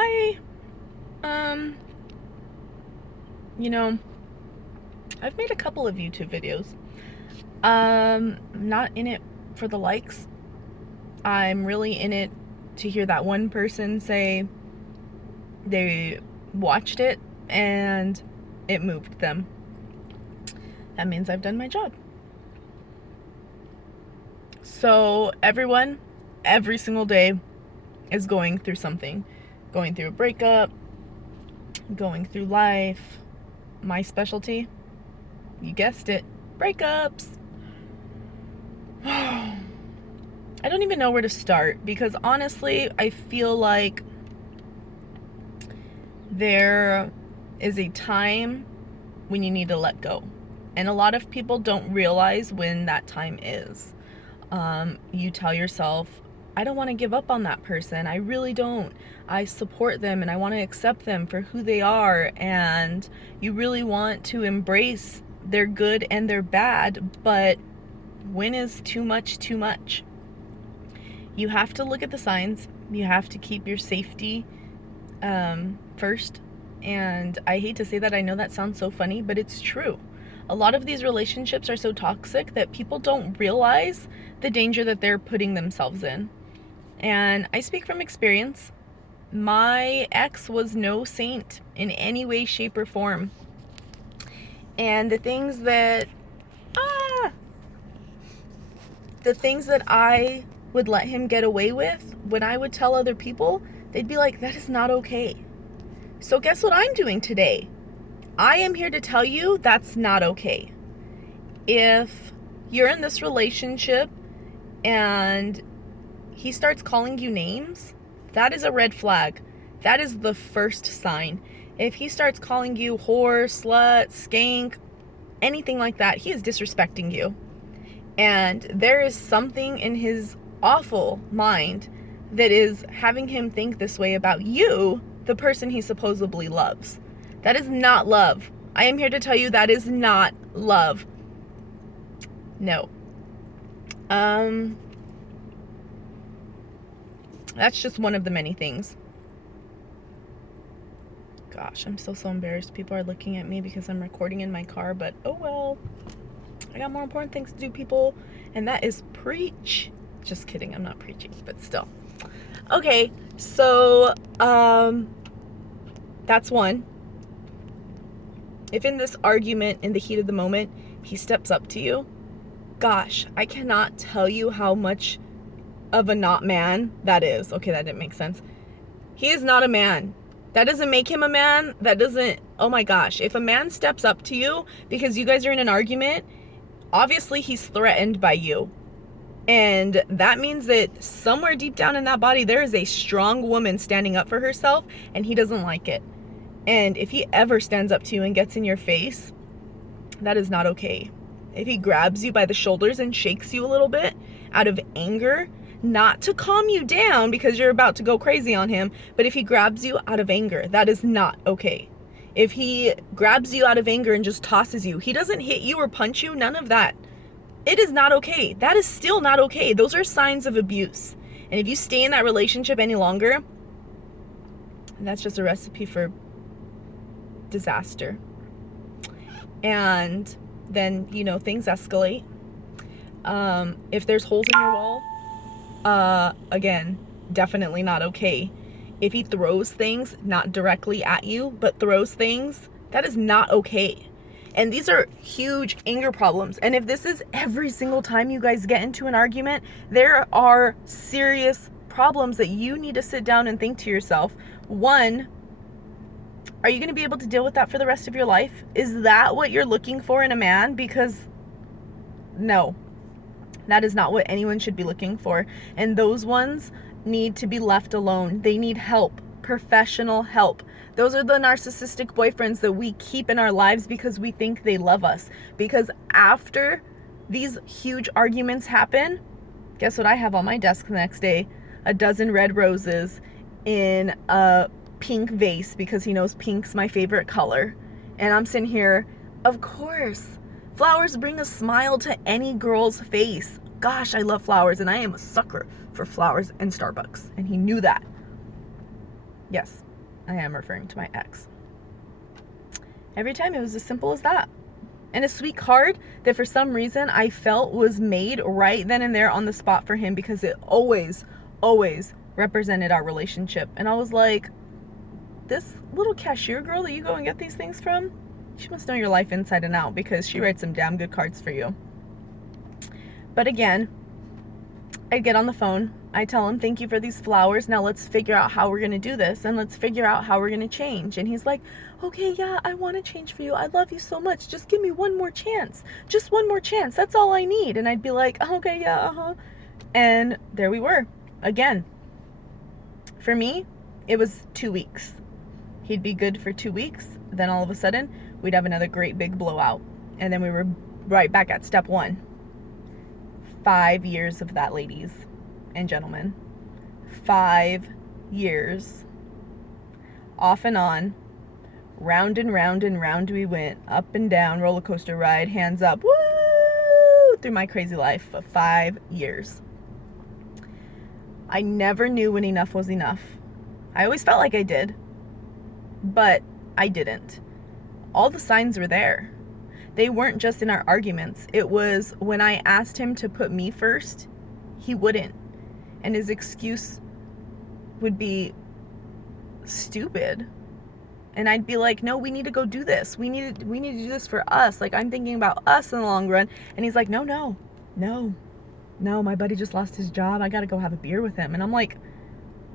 Hi. Um, you know, I've made a couple of YouTube videos. I'm not in it for the likes. I'm really in it to hear that one person say they watched it and it moved them. That means I've done my job. So, everyone, every single day is going through something. Going through a breakup, going through life. My specialty, you guessed it, breakups. I don't even know where to start because honestly, I feel like there is a time when you need to let go. And a lot of people don't realize when that time is. You tell yourself, I don't want to give up on that person. I really don't. I support them and I want to accept them for who they are. And you really want to embrace their good and their bad. But when is too much too much? You have to look at the signs. You have to keep your safety first. And I hate to say that. I know that sounds so funny, but it's true. A lot of these relationships are so toxic that people don't realize the danger that they're putting themselves in. And I speak from experience. My ex was no saint in any way, shape, or form. And the things that I would let him get away with, when I would tell other people, they'd be like, that is not okay. So guess what I'm doing today? I am here to tell you that's not okay. If you're in this relationship and he starts calling you names, that is a red flag. That is the first sign. If he starts calling you whore, slut, skank, anything like that, he is disrespecting you. And there is something in his awful mind that is having him think this way about you, the person he supposedly loves. That is not love. I am here to tell you that is not love. No. That's just one of the many things. Gosh, I'm so embarrassed. People are looking at me because I'm recording in my car, but oh well. I got more important things to do, people, and that is preach. Just kidding, I'm not preaching, but still. Okay, so that's one. If in this argument, in the heat of the moment, he steps up to you, gosh, I cannot tell you how much of a not man that is. Okay, that didn't make sense. He is not a man. That doesn't make him a man. That doesn't, oh my gosh. If a man steps up to you because you guys are in an argument, obviously he's threatened by you. And that means that somewhere deep down in that body, there is a strong woman standing up for herself, and he doesn't like it. And if he ever stands up to you and gets in your face, that is not okay. If he grabs you by the shoulders and shakes you a little bit out of anger, not to calm you down because you're about to go crazy on him, but if he grabs you out of anger, that is not okay. If he grabs you out of anger and just tosses you, he doesn't hit you or punch you, none of that. It is not okay. That is still not okay. Those are signs of abuse. And if you stay in that relationship any longer, that's just a recipe for disaster. And then, things escalate. If there's holes in your wall, again, definitely not okay. If he throws things, not directly at you, but throws things, that is not okay. And these are huge anger problems. And if this is every single time you guys get into an argument, there are serious problems that you need to sit down and think to yourself. One, are you going to be able to deal with that for the rest of your life? Is that what you're looking for in a man? Because no, that is not what anyone should be looking for. And those ones need to be left alone. They need help, professional help. Those are the narcissistic boyfriends that we keep in our lives because we think they love us. Because after these huge arguments happen, guess what I have on my desk the next day? A dozen red roses in a pink vase because he knows pink's my favorite color. And I'm sitting here, of course, flowers bring a smile to any girl's face. Gosh, I love flowers, and I am a sucker for flowers and Starbucks. And he knew that. Yes, I am referring to my ex. Every time it was as simple as that. And a sweet card that for some reason I felt was made right then and there on the spot for him, because it always, always represented our relationship. And I was like, this little cashier girl that you go and get these things from, she must know your life inside and out, because she writes some damn good cards for you. But again, I get on the phone, I tell him, thank you for these flowers, now let's figure out how we're going to do this, and let's figure out how we're going to change. And he's like, okay, yeah, I want to change for you, I love you so much, just give me one more chance, just one more chance, that's all I need. And I'd be like, okay, yeah, and there we were again. For me, it was 2 weeks. He'd be good for 2 weeks, then all of a sudden we'd have another great big blowout, and then we were right back at step one. 5 years of that, ladies and gentlemen. 5 years. Off and on. Round and round and round we went. Up and down, roller coaster ride, hands up. Woo! Through my crazy life of 5 years. I never knew when enough was enough. I always felt like I did, but I didn't. All the signs were there. They weren't just in our arguments. It was when I asked him to put me first, he wouldn't. And his excuse would be stupid. And I'd be like, no, we need to go do this. We need to do this for us. Like, I'm thinking about us in the long run. And he's like, no, my buddy just lost his job. I got to go have a beer with him. And I'm like,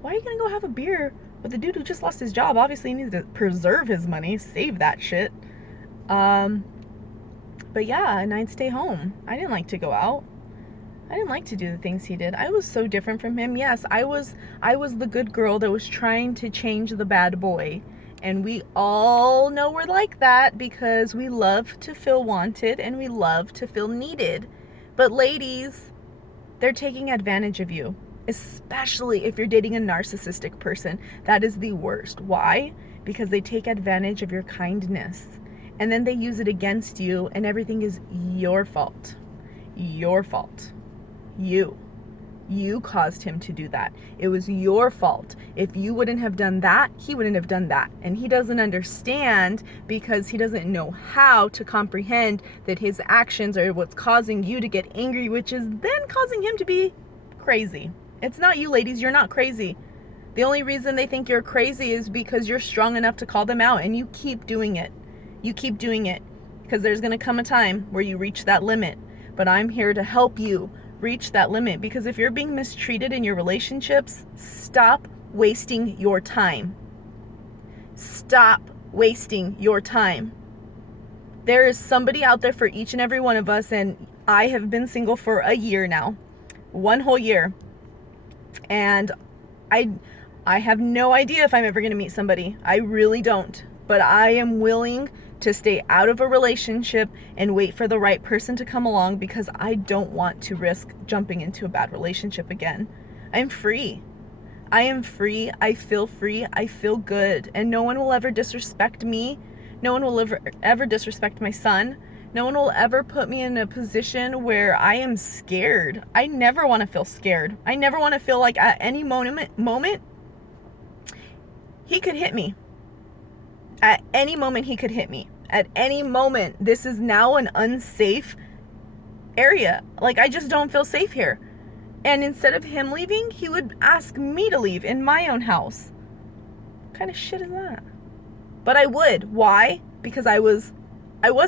why are you going to go have a beer with the dude who just lost his job? Obviously, he needs to preserve his money, save that shit. But yeah, and I'd stay home. I didn't like to go out. I didn't like to do the things he did. I was so different from him. Yes, I was the good girl that was trying to change the bad boy. And we all know we're like that, because we love to feel wanted and we love to feel needed. But ladies, they're taking advantage of you, especially if you're dating a narcissistic person. That is the worst. Why? Because they take advantage of your kindness. And then they use it against you, and everything is your fault. Your fault. You caused him to do that. It was your fault. If you wouldn't have done that, he wouldn't have done that. And he doesn't understand, because he doesn't know how to comprehend that his actions are what's causing you to get angry, which is then causing him to be crazy. It's not you, ladies. You're not crazy. The only reason they think you're crazy is because you're strong enough to call them out, and you keep doing it. You keep doing it, because there's going to come a time where you reach that limit. But I'm here to help you reach that limit, because if you're being mistreated in your relationships, stop wasting your time. Stop wasting your time. There is somebody out there for each and every one of us, and I have been single for a year now. 1 whole year. And I have no idea if I'm ever going to meet somebody. I really don't. But I am willing to stay out of a relationship and wait for the right person to come along, because I don't want to risk jumping into a bad relationship again. I'm free. I am free. I feel free. I feel good. And no one will ever disrespect me. No one will ever disrespect my son. No one will ever put me in a position where I am scared. I never want to feel scared. I never want to feel like at any moment he could hit me. At any moment he could hit me. At any moment, this is now an unsafe area. Like, I just don't feel safe here. And instead of him leaving, he would ask me to leave in my own house. What kind of shit is that? But I would. Why? Because I was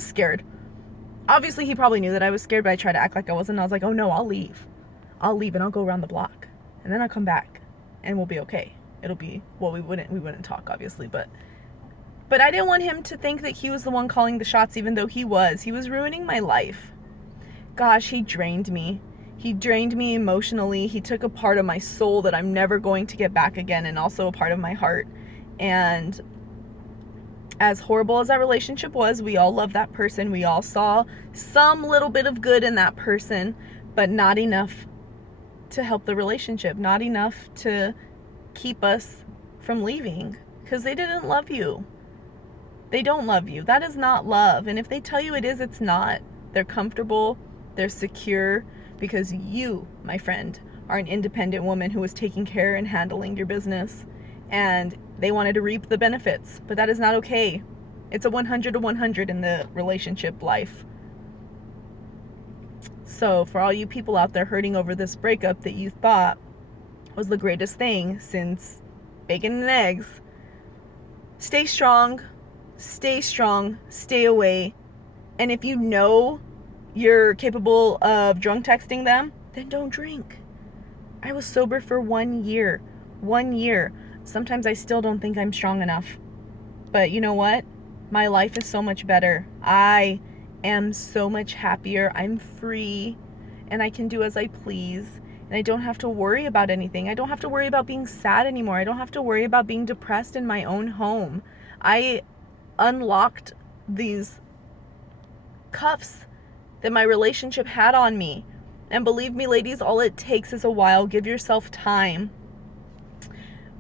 scared. Obviously, he probably knew that I was scared, but I tried to act like I wasn't. I was like, oh no, I'll leave. I'll leave and I'll go around the block. And then I'll come back and we'll be okay. It'll be, well, we wouldn't talk, obviously, but I didn't want him to think that he was the one calling the shots, even though he was. He was ruining my life. Gosh, he drained me. He drained me emotionally. He took a part of my soul that I'm never going to get back again, and also a part of my heart. And as horrible as that relationship was, we all loved that person. We all saw some little bit of good in that person, but not enough to help the relationship. Not enough to keep us from leaving, because they didn't love you. They don't love you. That is not love. And if they tell you it is, it's not. They're comfortable. They're secure, because you, my friend, are an independent woman who is taking care and handling your business. and they wanted to reap the benefits, but that is not okay. It's a 100 to 100 in the relationship life. So for all you people out there hurting over this breakup that you thought was the greatest thing since bacon and eggs, stay strong, stay away. And if you know you're capable of drunk texting them, then don't drink. I was sober for 1 year. 1 year. Sometimes I still don't think I'm strong enough. But you know what? My life is so much better. I am so much happier. I'm free and I can do as I please. And I don't have to worry about anything. I don't have to worry about being sad anymore. I don't have to worry about being depressed in my own home. I unlocked these cuffs that my relationship had on me. And believe me, ladies, all it takes is a while. Give yourself time.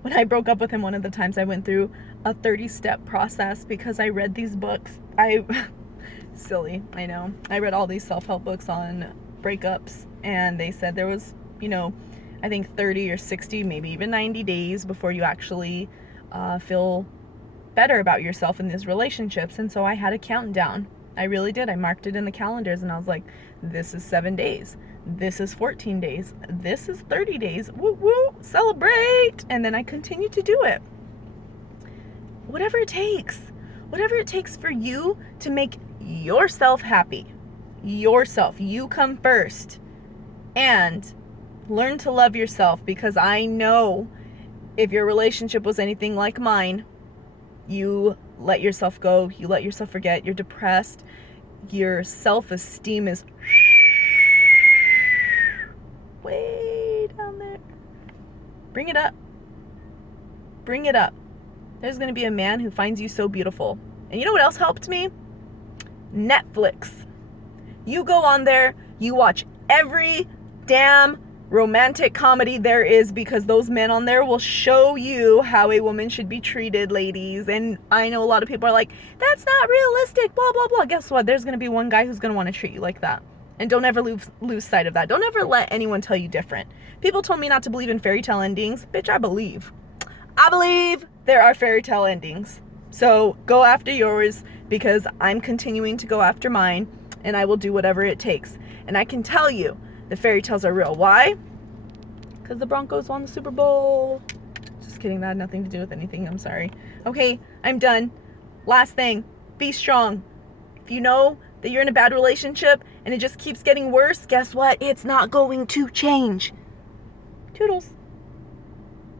When I broke up with him, one of the times I went through a 30-step process because I read these books. Silly, I know. I read all these self-help books on breakups, and they said there was, I think 30 or 60, maybe even 90 days before you actually feel better about yourself in these relationships. And so I had a countdown. I really did. I marked it in the calendars, and I was like, this is 7 days. This is 14 days. This is 30 days. Woo woo, celebrate. And then I continued to do it. Whatever it takes for you to make yourself happy. Yourself. You come first. And learn to love yourself, because I know if your relationship was anything like mine, you let yourself go, you let yourself forget, you're depressed, your self-esteem is way down there. Bring it up. Bring it up. There's going to be a man who finds you so beautiful. And you know what else helped me? Netflix. You go on there, you watch every damn romantic comedy there is, because those men on there will show you how a woman should be treated, ladies. And I know a lot of people are like, that's not realistic, blah, blah, blah. Guess what? There's going to be one guy who's going to want to treat you like that. And don't ever lose sight of that. Don't ever let anyone tell you different. People told me not to believe in fairy tale endings. Bitch, I believe. I believe there are fairy tale endings. So go after yours, because I'm continuing to go after mine, and I will do whatever it takes. And I can tell you, the fairy tales are real. Why? Because the Broncos won the Super Bowl. Just kidding. That had nothing to do with anything. I'm sorry. Okay, I'm done. Last thing. Be strong. If you know that you're in a bad relationship and it just keeps getting worse, guess what? It's not going to change. Toodles.